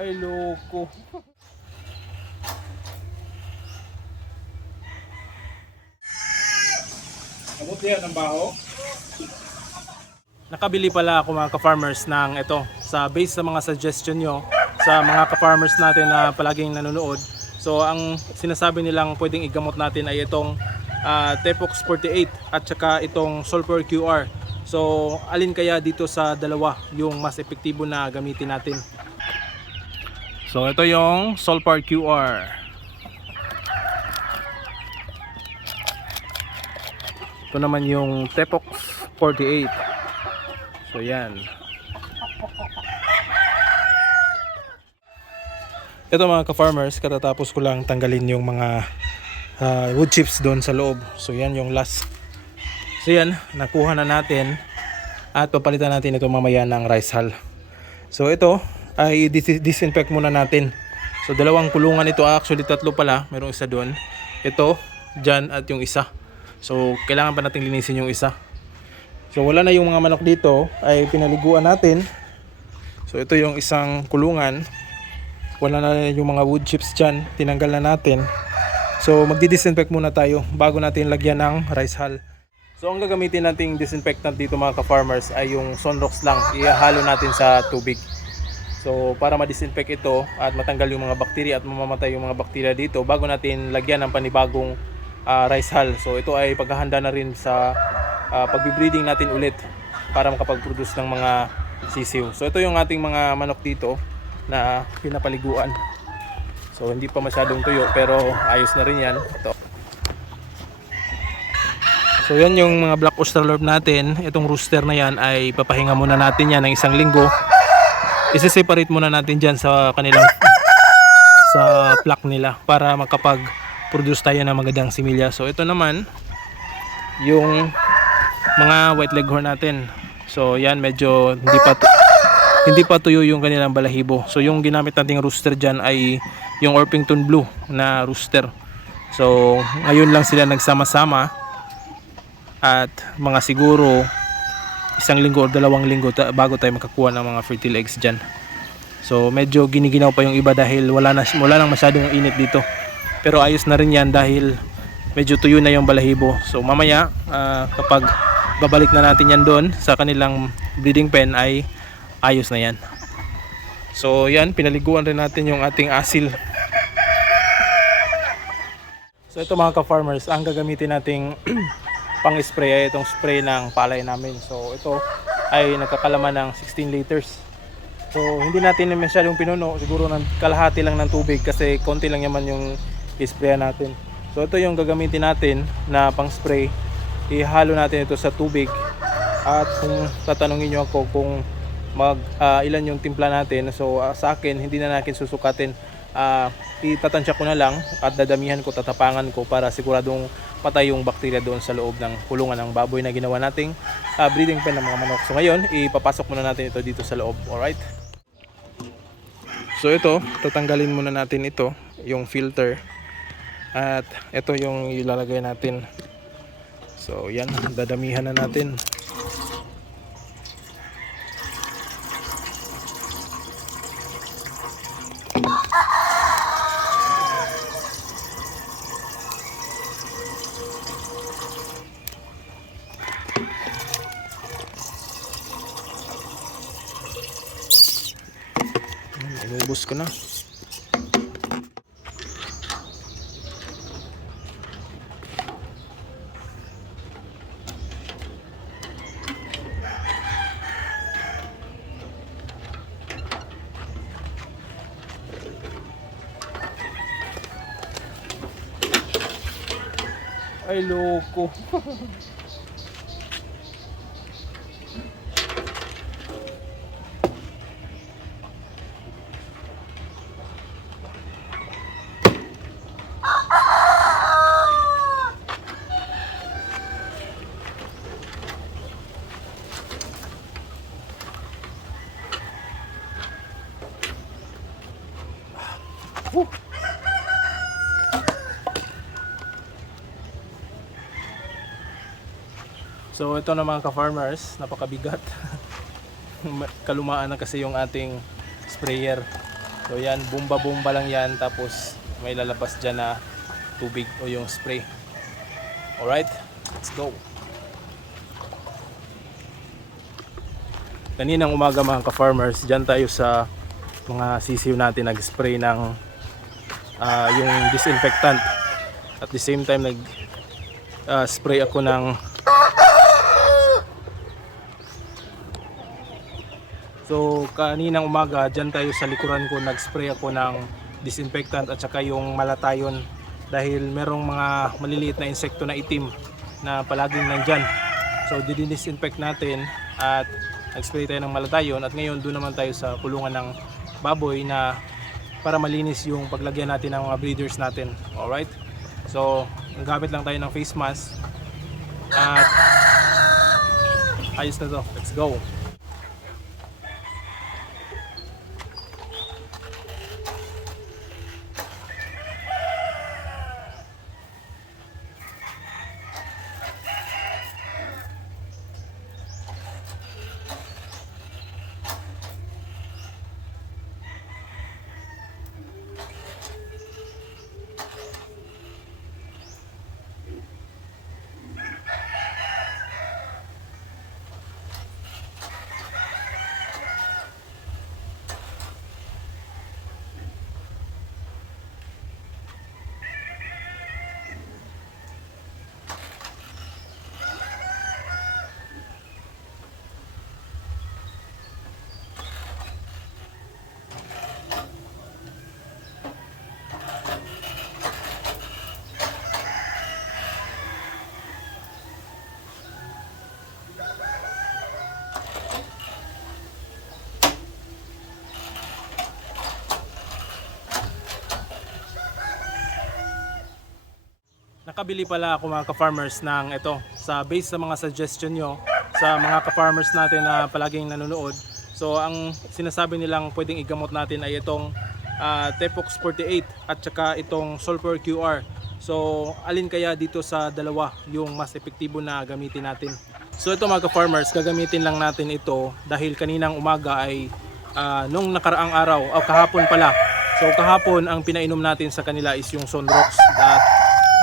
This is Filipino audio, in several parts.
Ay, loko. Abot yan ang baho? Nakabili pala ako mga ka-farmers ng ito sa base sa mga suggestion nyo sa mga ka-farmers natin na palaging nanonood. So ang sinasabi nilang pwedeng igamot natin ay itong ah, Tepox 48 at saka itong Sulfur QR. So alin kaya dito sa dalawa yung mas epektibo na gamitin natin? So ito yung Sulfur QR. Ito naman yung Tepox 48. So yan. Ito mga ka-farmers, katatapos ko lang tanggalin yung mga ah, wood chips doon sa loob. So yan yung last. So yan, nakuha na natin at papalitan natin ito mamaya ng rice hull. So ito ay dis- disinfect muna natin. So dalawang kulungan ito, actually tatlo pala, merong isa doon. Ito, dyan at yung isa. So kailangan pa nating linisin yung isa. So wala na yung mga manok dito ay pinaliguan natin. So ito yung isang kulungan. Wala na yung mga wood chips dyan. Tinanggal na natin. So magdi-disinfect muna tayo bago natin lagyan ng rice hull. So ang gagamitin nating disinfectant dito mga ka-farmers ay yung Sunrox lang. Ihalo natin sa tubig. So para ma-disinfect ito at matanggal yung mga bakterya at mamamatay yung mga bakterya dito bago natin lagyan ng panibagong ah, rice hull. So ito ay paghahanda na rin sa uh, pagbe-breeding natin ulit para makapag-produce ng mga sisiw. So ito yung ating mga manok dito na pinapaliguan. So hindi pa masyadong tuyo pero ayos na rin yan. Ito. So yan yung mga black Australorp natin. Itong rooster na yan ay papahinga muna natin yan ng isang linggo. Isi-separate muna natin dyan sa kanilang sa flock nila para makapag-produce tayo ng magandang similya. So ito naman yung mga white leghorn natin. So yan medyo hindi pa hindi pa tuyo yung kanilang balahibo. So yung ginamit nating rooster diyan ay yung Orpington Blue na rooster. So ngayon lang sila nagsama-sama at mga siguro isang linggo o dalawang linggo ta- bago tayo makakuha ng mga fertile eggs diyan. So medyo giniginaw pa yung iba dahil wala na wala nang masyadong init dito. Pero ayos na rin 'yan dahil medyo tuyo na yung balahibo. So mamaya ah, kapag babalik na natin yan doon sa kanilang breeding pen ay ayos na yan. So yan, pinaliguan rin natin yung ating asil. So ito mga ka-farmers, ang gagamitin nating pang-spray ay itong spray ng palay namin. So ito ay nagkakalaman ng 16 liters. So hindi natin masyadong pinuno, siguro ng kalahati lang ng tubig kasi konti lang naman yung isprayan natin. So ito yung gagamitin natin na pang-spray. Ihalo natin ito sa tubig. At kung tatanungin nyo ako kung mag ah, ilan yung timpla natin, so ah, sa akin hindi na natin susukatin. Ah, itatansya ko na lang at dadamihan ko, tatapangan ko para siguradong patay yung bakterya doon sa loob ng kulungan ng baboy na ginawa nating ah, breeding pen ng mga manok. So ngayon, ipapasok muna natin ito dito sa loob. Alright? So ito, tatanggalin muna natin ito, yung filter. At ito yung ilalagay natin. So yan, dadamihan na natin. Inubos ko na. Ay, loko. So ito na mga ka-farmers, napakabigat. Kalumaan na kasi yung ating sprayer. So yan, bumba-bumba lang yan tapos may lalabas dyan na tubig o yung spray. Alright, let's go. Kaninang umaga mga ka-farmers, dyan tayo sa mga sisiw natin nag-spray ng ah, yung disinfectant. At the same time nag ah, spray ako ng So kaninang umaga dyan tayo sa likuran ko nag-spray ako ng disinfectant at saka yung malatayon dahil merong mga maliliit na insekto na itim na palaging nandyan. So didisinfect natin at nag-spray tayo ng malatayon at ngayon doon naman tayo sa kulungan ng baboy na para malinis yung paglagyan natin ng mga breeders natin. Alright? So, gamit lang tayo ng face mask at ayos na to. Let's go. Nakabili pala ako mga ka-farmers ng ito sa base sa mga suggestion nyo sa mga ka-farmers natin na palaging nanonood. So ang sinasabi nilang pwedeng igamot natin ay itong ah, Tepox 48 at saka itong Sulfur QR. So alin kaya dito sa dalawa yung mas epektibo na gamitin natin? So ito mga ka-farmers, gagamitin lang natin ito dahil kaninang umaga ay ah, nung nakaraang araw, o kahapon pala. So kahapon ang pinainom natin sa kanila is yung Sunrox at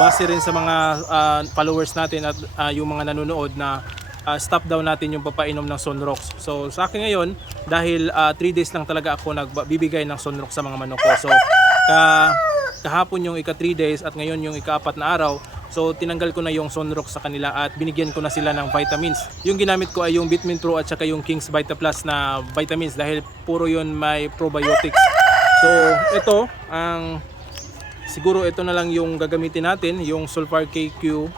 base rin sa mga ah, followers natin at ah, yung mga nanonood na ah, stop daw natin yung papainom ng Sunrox. So sa akin ngayon, dahil 3 days lang talaga ako nagbibigay ng Sunrox sa mga manok ko. So ka, kahapon yung ika 3 days at ngayon yung ika-4 na araw, so tinanggal ko na yung Sunrox sa kanila at binigyan ko na sila ng vitamins. Yung ginamit ko ay yung Vitamin Pro at saka yung King's Vita Plus na vitamins dahil puro yun may probiotics. So ito ang siguro ito na lang yung gagamitin natin, yung Sulfar KQ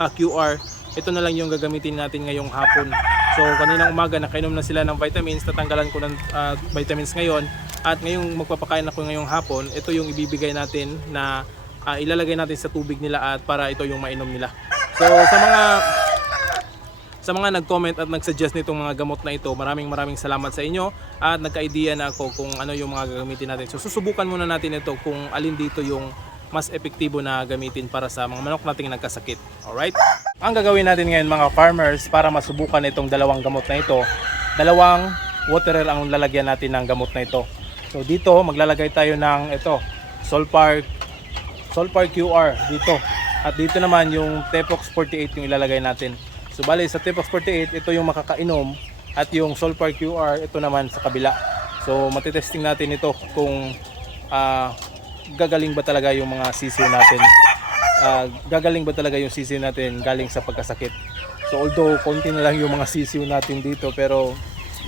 ah, QR. Ito na lang yung gagamitin natin ngayong hapon. So kaninang umaga nakainom na sila ng vitamins, tatanggalan ko ng ah, vitamins ngayon at ngayong magpapakain ako ngayong hapon, ito yung ibibigay natin na ah, ilalagay natin sa tubig nila at para ito yung mainom nila. So sa mga sa mga nag-comment at nag-suggest nitong mga gamot na ito, maraming maraming salamat sa inyo at nagka-idea na ako kung ano yung mga gagamitin natin. So susubukan muna natin ito kung alin dito yung mas epektibo na gamitin para sa mga manok nating nagkasakit. Alright? Ang gagawin natin ngayon mga farmers para masubukan itong dalawang gamot na ito, dalawang waterer ang lalagyan natin ng gamot na ito. So dito maglalagay tayo ng ito, Solpar Solpar QR dito. At dito naman yung Tepox 48 yung ilalagay natin. So bali sa Tepox 48 ito yung makakainom at yung Solpar QR ito naman sa kabila. So matitesting natin ito kung ah, gagaling ba talaga yung mga sisiw natin. Ah, gagaling ba talaga yung sisiw natin galing sa pagkasakit. So although konti na lang yung mga sisiw natin dito pero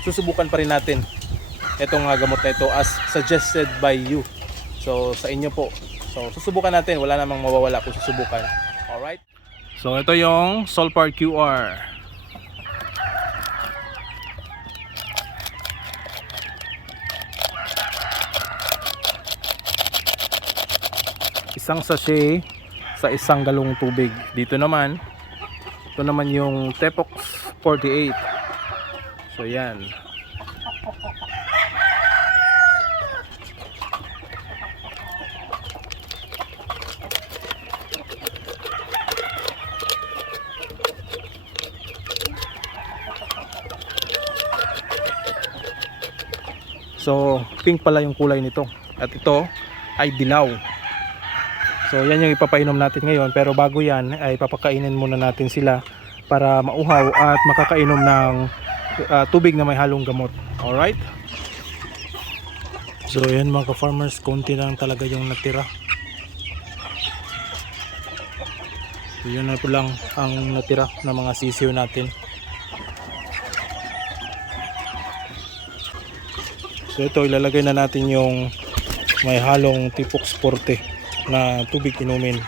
susubukan pa rin natin itong mga gamot na ito as suggested by you. So sa inyo po. So susubukan natin, wala namang mawawala kung susubukan. So ito yung Solpar QR. Isang sachet sa isang galong tubig. Dito naman, ito naman yung Tepox 48. So yan. So pink pala yung kulay nito. At ito ay dilaw. So, yan yung ipapainom natin ngayon. Pero bago yan, ay papakainin muna natin sila para mauhaw at makakainom ng ah, tubig na may halong gamot. Alright? So, yan mga ka-farmers, konti lang talaga yung natira. So, yun na po lang ang natira ng mga sisiyo natin. So ito ilalagay na natin yung may halong tipok sporte na tubig inumin.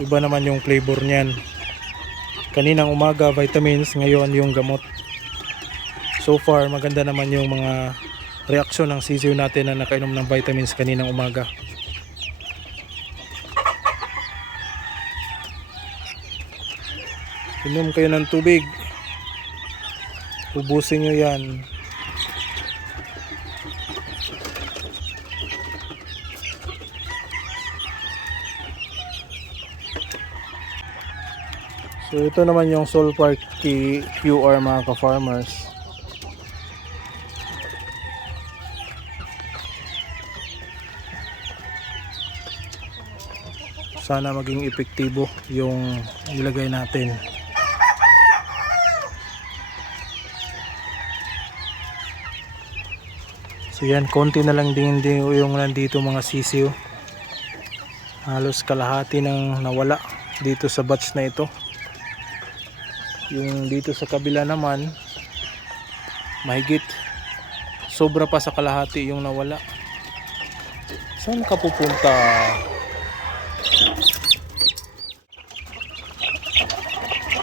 Iba naman yung flavor niyan. Kaninang umaga vitamins, ngayon yung gamot. So far maganda naman yung mga reaksyon ng sisiw natin na nakainom ng vitamins kaninang umaga. Inom kayo ng tubig. Ubusin nyo yan. So ito naman yung Soul Park QR mga ka-farmers. Sana maging epektibo yung nilagay natin. So yan, konti na lang din, din yung nandito mga sisiw. Halos kalahati ng nawala dito sa batch na ito. Yung dito sa kabila naman, mahigit sobra pa sa kalahati yung nawala. Saan ka pupunta?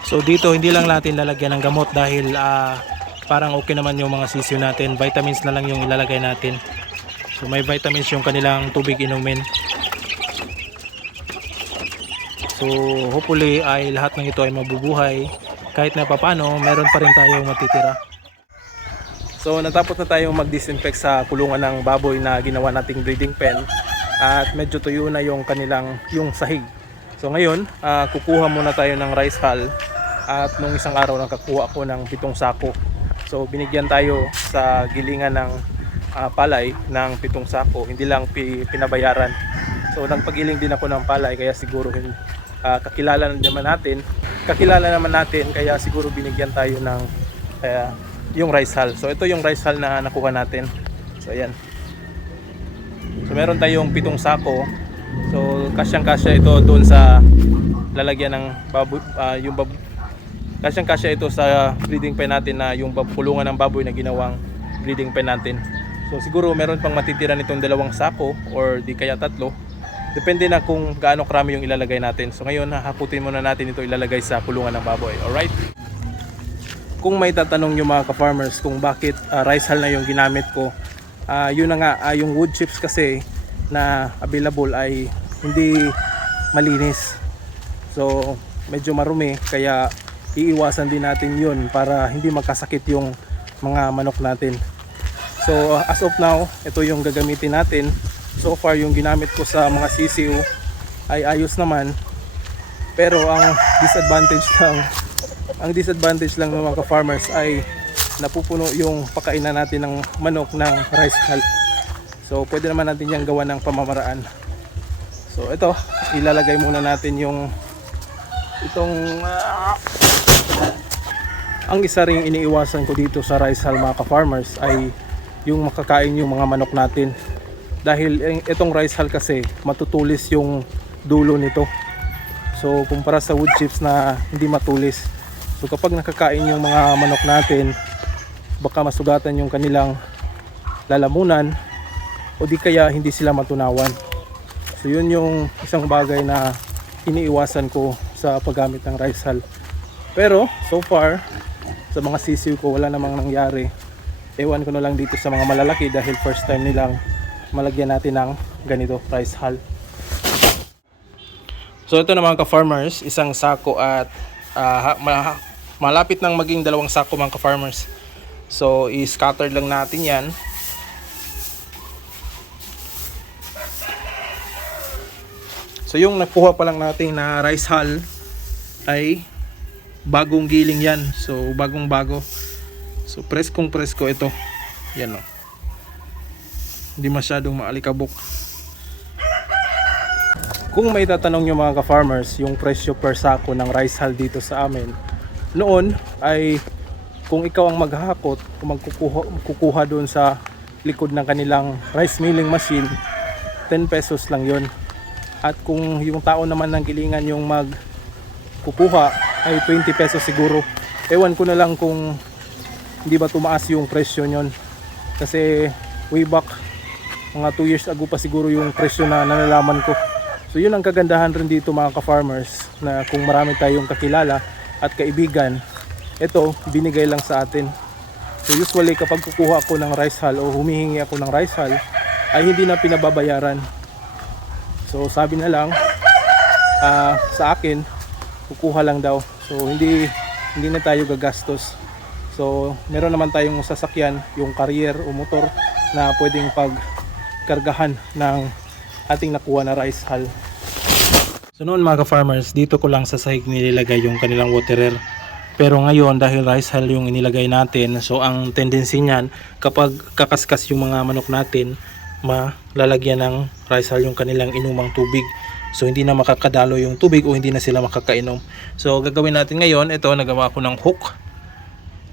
So dito hindi lang natin lalagyan ng gamot dahil ah, parang okay naman yung mga sisiyo natin. Vitamins na lang yung ilalagay natin. So may vitamins yung kanilang tubig inumin. So hopefully ay lahat ng ito ay mabubuhay. Kahit na papano, meron pa rin tayong matitira. So natapos na tayong mag-disinfect sa kulungan ng baboy na ginawa nating breeding pen at medyo tuyo na yung kanilang yung sahig. So ngayon, ah, kukuha muna tayo ng rice hull at nung isang araw nakakuha ako ng pitong sako. So binigyan tayo sa gilingan ng ah, palay ng pitong sako, hindi lang pi- pinabayaran. So nagpagiling din ako ng palay kaya siguro ah, kakilala naman natin, kakilala naman natin kaya siguro binigyan tayo ng ah, yung rice hull. So ito yung rice hull na nakuha natin. So ayan. So meron tayong pitong sako. So kasyang-kasya ito doon sa lalagyan ng baboy ah, yung bab kasyang-kasya ito sa breeding pen natin na yung kulungan ng baboy na ginawang breeding pen natin. So siguro meron pang matitira nitong dalawang sako or di kaya tatlo. Depende na kung gaano karami yung ilalagay natin. So ngayon hahakutin muna natin ito ilalagay sa kulungan ng baboy. Alright? Kung may tatanong yung mga ka-farmers kung bakit ah, rice hull na yung ginamit ko, ah, yun na nga, ah, yung wood chips kasi na available ay hindi malinis. So, medyo marumi kaya iiwasan din natin yun para hindi magkasakit yung mga manok natin. So, as of now, ito yung gagamitin natin. So far, yung ginamit ko sa mga sisiw ay ayos naman. Pero ang disadvantage lang ang disadvantage lang ng mga farmers ay napupuno yung pakainan natin ng manok ng rice hull. So pwede naman natin yung gawa ng pamamaraan. So ito, ilalagay muna natin yung itong ah, ang isa ring iniiwasan ko dito sa rice hull mga ka-farmers ay yung makakain yung mga manok natin. Dahil eh, itong rice hull kasi matutulis yung dulo nito. So kumpara sa wood chips na hindi matulis. So kapag nakakain yung mga manok natin, baka masugatan yung kanilang lalamunan o di kaya hindi sila matunawan. So yun yung isang bagay na iniiwasan ko sa paggamit ng rice hull. Pero so far sa mga sisiw ko wala namang nangyari. Ewan ko na lang dito sa mga malalaki dahil first time nilang malagyan natin ng ganito rice hull. So ito naman ka-farmers, isang sako at ma- malapit nang maging dalawang sako mga ka-farmers. So i-scatter lang natin 'yan. So yung nakuha pa lang natin na rice hull ay bagong giling yan. So bagong bago. So preskong presko ito. Yan o. Hindi masyadong maalikabok. Kung may tatanong yung mga ka-farmers, yung presyo per sako ng rice hull dito sa amin, noon ay kung ikaw ang maghahakot, kung magkukuha, kukuha doon sa likod ng kanilang rice milling machine, 10 pesos lang yon At kung yung tao naman ng gilingan yung magkukuha ay 20 pesos siguro. Ewan ko na lang kung hindi ba tumaas yung presyo nyon. Kasi way back mga 2 years ago pa siguro yung presyo na nalalaman ko. So yun ang kagandahan rin dito mga ka-farmers na kung marami tayong kakilala at kaibigan, ito binigay lang sa atin. So usually kapag kukuha ako ng rice hull o humihingi ako ng rice hull ay hindi na pinababayaran. So sabi na lang ah, sa akin kukuha lang daw. So hindi hindi na tayo gagastos. So meron naman tayong sasakyan, yung carrier o motor na pwedeng pagkargahan ng ating nakuha na rice hull. So noon mga ka-farmers, dito ko lang sa sahig nililagay yung kanilang waterer. Pero ngayon dahil rice hull yung inilagay natin, so ang tendency niyan kapag kakaskas yung mga manok natin, malalagyan ng rice hull yung kanilang inumang tubig. So hindi na makakadalo yung tubig o hindi na sila makakainom. So gagawin natin ngayon, ito nagawa ko ng hook.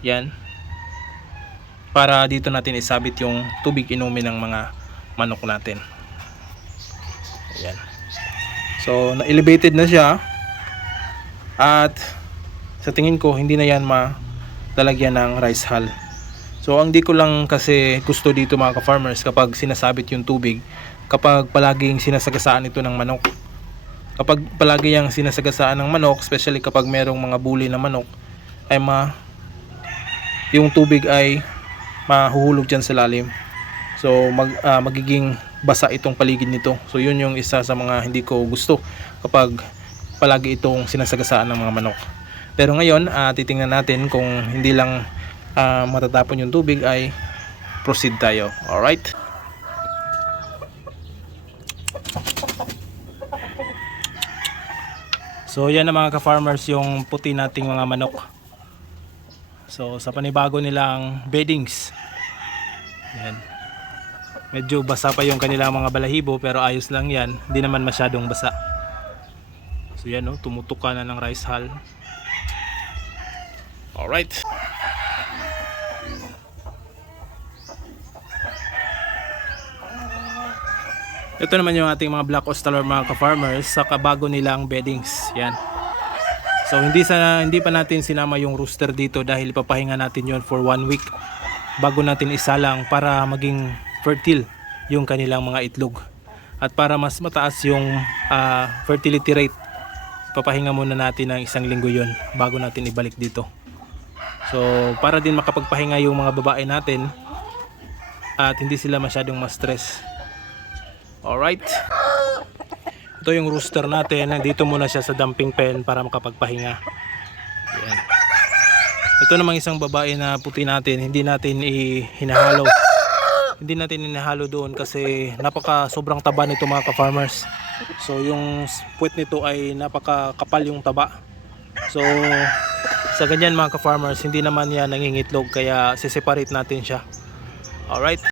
Yan. Para dito natin isabit yung tubig inumin ng mga manok natin. Ayan. So, na-elevated na siya. At sa tingin ko, hindi na yan malalagyan ng rice hull. So, ang di ko lang kasi gusto dito mga ka-farmers kapag sinasabit yung tubig, kapag palaging sinasagasaan ito ng manok. Kapag palagi yung sinasagasaan ng manok, especially kapag merong mga bully na manok, ay ma yung tubig ay mahuhulog dyan sa lalim. So mag, ah, magiging basa itong paligid nito. So yun yung isa sa mga hindi ko gusto kapag palagi itong sinasagasaan ng mga manok. Pero ngayon, ah, titingnan natin kung hindi lang ah, matatapon yung tubig ay proceed tayo. Alright? So yan na mga ka-farmers yung puti nating mga manok. So sa panibago nilang beddings. Yan. Medyo basa pa yung kanilang mga balahibo pero ayos lang yan. Hindi naman masyadong basa. So yan no, tumutuka na ng rice hull. Alright. Ito naman yung ating mga black ostalar mga ka-farmers sa kabago nilang beddings. Yan. So hindi sa hindi pa natin sinama yung rooster dito dahil ipapahinga natin yon for one week bago natin isalang para maging fertile yung kanilang mga itlog. At para mas mataas yung ah, fertility rate, papahinga muna natin ng isang linggo yon bago natin ibalik dito. So para din makapagpahinga yung mga babae natin at hindi sila masyadong ma-stress. Alright. Ito yung rooster natin. Nandito muna siya sa dumping pen para makapagpahinga. Yan. Ito namang isang babae na puti natin. Hindi natin ihinahalo. Hindi natin inahalo doon kasi napaka sobrang taba nito mga ka-farmers. So yung puwet nito ay napaka kapal yung taba. So sa ganyan mga ka-farmers, hindi naman yan nangingitlog kaya siseparate natin siya. Alright.